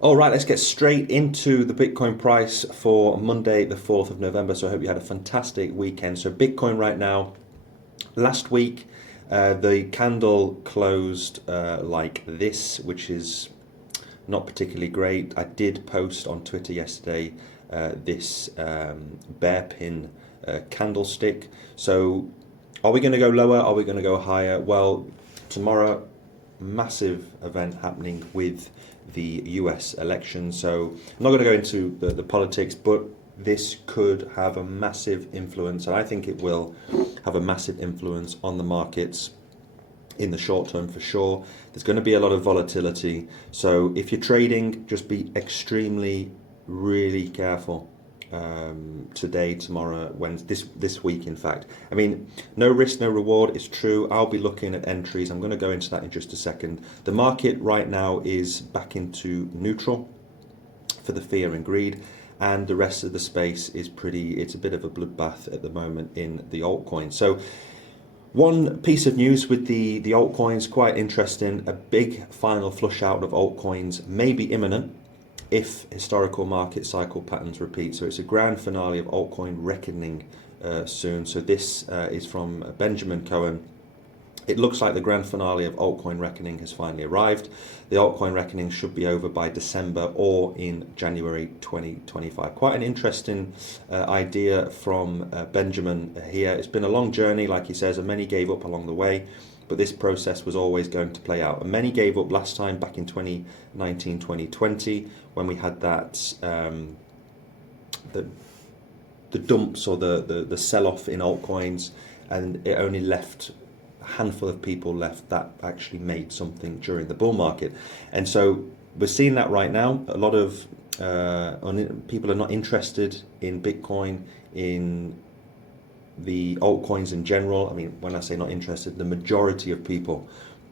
All right, let's get straight into the Bitcoin price for Monday, the 4th of November. So I hope you had a fantastic weekend. So Bitcoin right now, last week, the candle closed like this, which is not particularly great. I did post on Twitter yesterday this bear pin candlestick. So are we going to go lower? Are we going to go higher? Well, tomorrow, massive event happening with the US election. So I'm not going to go into the politics, but this could have a massive influence, and I think it will have a massive influence on the markets in the short term for sure. There's going to be a lot of volatility. So if you're trading, just be extremely, really careful today, tomorrow, this week, in fact. I mean, no risk, no reward. It's true. I'll be looking at entries. I'm going to go into that in just a second. The market right now is back into neutral for the fear and greed, and the rest of the space is it's a bit of a bloodbath at the moment in the altcoins. So one piece of news with the altcoins, quite interesting. A big final flush out of altcoins may be imminent if historical market cycle patterns repeat. So it's a grand finale of altcoin reckoning soon. So this is from Benjamin Cohen. It looks like the grand finale of altcoin reckoning has finally arrived. The altcoin reckoning should be over by December or in January 2025. Quite an interesting idea from Benjamin here. It's been a long journey, like he says, and many gave up along the way, but this process was always going to play out. And many gave up last time back in 2019, 2020, when we had that the dumps or the sell-off in altcoins, and it only left handful of people left that actually made something during the bull market. And so we're seeing that right now. A lot of people are not interested in Bitcoin, in the altcoins in general. I mean, when I say not interested, the majority of people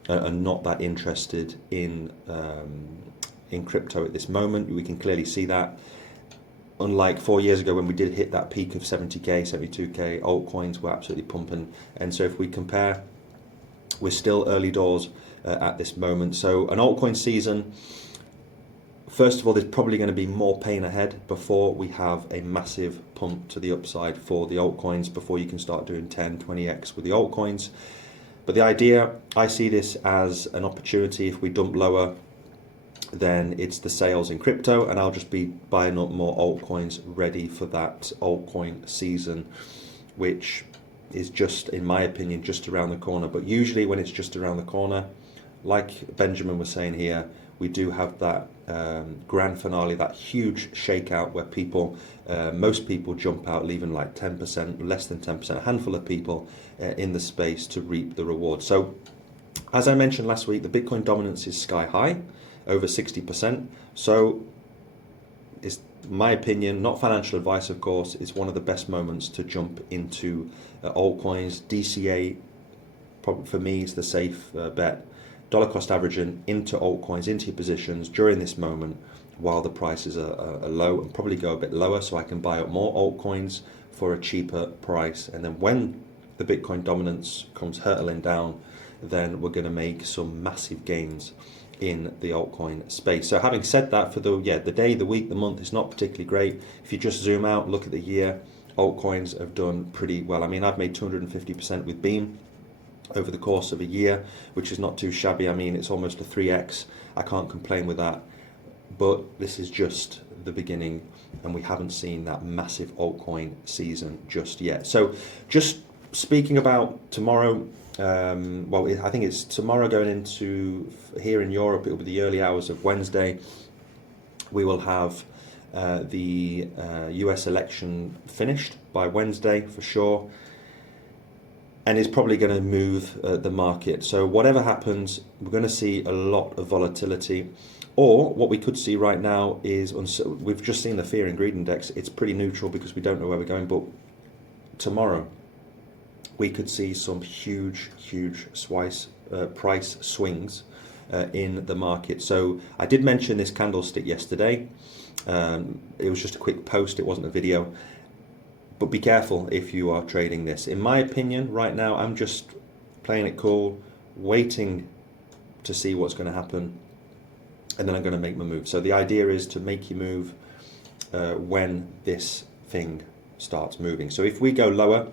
are not that interested in crypto at this moment. We can clearly see that. Unlike 4 years ago when we did hit that peak of 70k, 72k, altcoins were absolutely pumping. And so if we compare, we're still early doors at this moment. So an altcoin season, first of all, there's probably going to be more pain ahead before we have a massive pump to the upside for the altcoins, before you can start doing 10, 20x with the altcoins. But the idea, I see this as an opportunity. If we dump lower, then it's the sales in crypto, and I'll just be buying up more altcoins ready for that altcoin season, which is just, in my opinion, just around the corner. But usually when it's just around the corner, like Benjamin was saying here, we do have that grand finale, that huge shakeout where most people jump out, leaving like 10%, less than 10%, a handful of people in the space to reap the reward. So as I mentioned last week, the Bitcoin dominance is sky high, over 60%. So it's my opinion, not financial advice, of course, is one of the best moments to jump into altcoins. DCA, probably for me, is the safe bet. Dollar cost averaging into altcoins, into your positions during this moment while the prices are low, and probably go a bit lower so I can buy up more altcoins for a cheaper price. And then when the Bitcoin dominance comes hurtling down, then we're going to make some massive gains in the altcoin space. So having said that, for the day, the week, the month, is not particularly great. If you just zoom out, look at the year, altcoins have done pretty well. I mean, I've made 250% with Beam over the course of a year, which is not too shabby. I mean, it's almost a 3x. I can't complain with that. But this is just the beginning, and we haven't seen that massive altcoin season just yet. So just speaking about tomorrow, I think it's tomorrow going into, here in Europe, it will be the early hours of Wednesday. We will have the US election finished by Wednesday for sure, and it's probably going to move the market. So whatever happens, we're going to see a lot of volatility. Or what we could see right now is, we've just seen the fear and greed index. It's pretty neutral because we don't know where we're going. But tomorrow, we could see some huge price swings in the market. So I did mention this candlestick yesterday. It was just a quick post, it wasn't a video. But be careful if you are trading this. In my opinion, right now, I'm just playing it cool, waiting to see what's going to happen. and then I'm going to make my move. So the idea is to make your move when this thing starts moving. So if we go lower,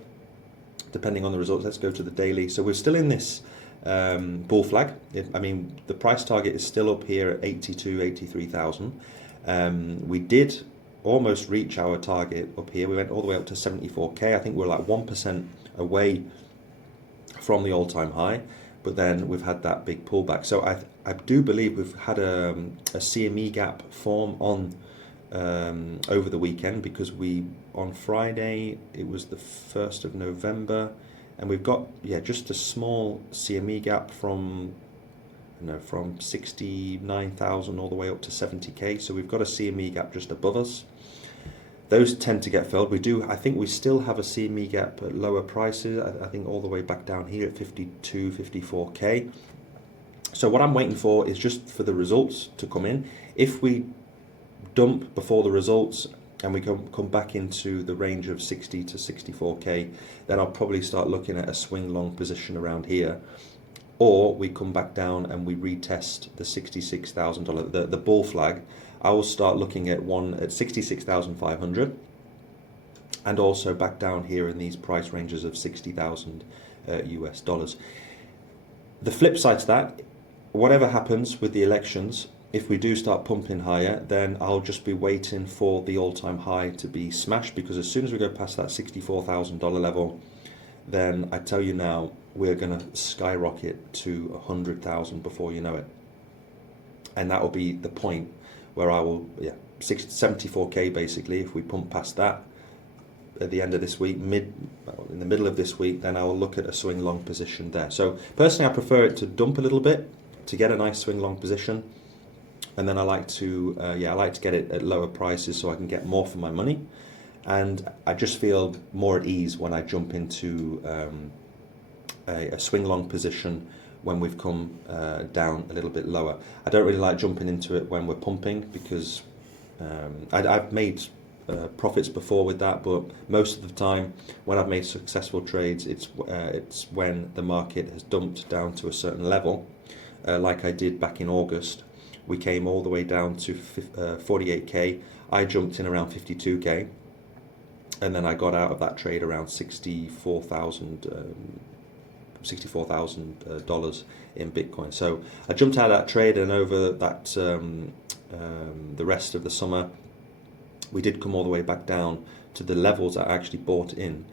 depending on the results, let's go to the daily. So we're still in this bull flag. I mean, the price target is still up here at 83,000. We did almost reach our target up here. We went all the way up to 74k. I think we're like 1% away from the all-time high, but then we've had that big pullback. So I do believe we've had a CME gap form on over the weekend, because on Friday, it was the 1st of November, and we've got just a small CME gap from 69,000 all the way up to 70k. So we've got a CME gap just above us. Those tend to get filled. I think we still have a CME gap at lower prices. I think all the way back down here at 52, 54k. So what I'm waiting for is just for the results to come in. If we dump before the results and we come back into the range of 60 to 64k, then I'll probably start looking at a swing long position around here. Or we come back down and we retest the $66,000, the bull flag. I will start looking at one at 66,500, and also back down here in these price ranges of 60,000 US dollars. The flip side to that, whatever happens with the elections, if we do start pumping higher, then I'll just be waiting for the all-time high to be smashed, because as soon as we go past that $64,000 level, then I tell you now, we're going to skyrocket to 100,000 before you know it. And that will be the point where I will, 74k basically. If we pump past that at the end of this week, in the middle of this week, then I will look at a swing long position there. So personally, I prefer it to dump a little bit to get a nice swing long position, and then I like to, get it at lower prices so I can get more for my money. And I just feel more at ease when I jump into a swing long position when we've come down a little bit lower. I don't really like jumping into it when we're pumping, because I've made profits before with that, but most of the time when I've made successful trades, it's when the market has dumped down to a certain level, like I did back in August. We came all the way down to 48k. I jumped in around 52k, and then I got out of that trade around $64,000 in Bitcoin. So I jumped out of that trade, and over that the rest of the summer, we did come all the way back down to the levels I actually bought in.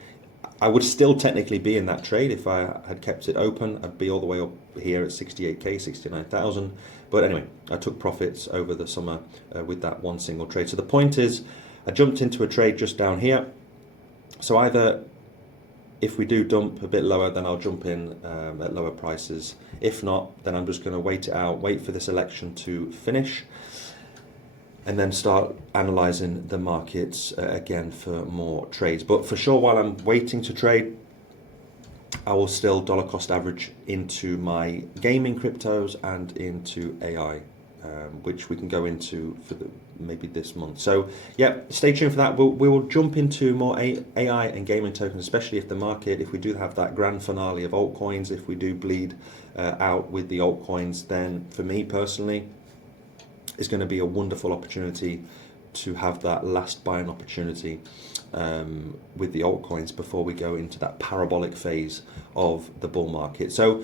I would still technically be in that trade if I had kept it open. I'd be all the way up here at 68k, 69,000. But anyway, I took profits over the summer with that one single trade. So the point is, I jumped into a trade just down here. So either if we do dump a bit lower, then I'll jump in at lower prices. If not, then I'm just going to wait it out, wait for this election to finish, and then start analysing the markets again for more trades. But for sure, while I'm waiting to trade, I will still dollar cost average into my gaming cryptos and into AI, which we can go into for maybe this month. So yeah, stay tuned for that. We will jump into more AI and gaming tokens, especially if the market, if we do have that grand finale of altcoins, if we do bleed out with the altcoins, then for me personally, it's going to be a wonderful opportunity to have that last buying opportunity with the altcoins before we go into that parabolic phase of the bull market. So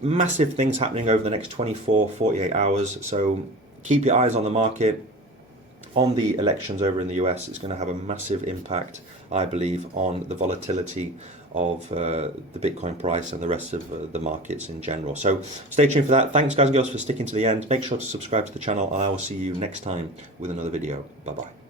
massive things happening over the next 24, 48 hours. So keep your eyes on the market, on the elections over in the US. It's going to have a massive impact, I believe, on the volatility of the Bitcoin price and the rest of the markets in general. So stay tuned for that. Thanks guys and girls for sticking to the end. Make sure to subscribe to the channel, and I will see you next time with another video. Bye bye.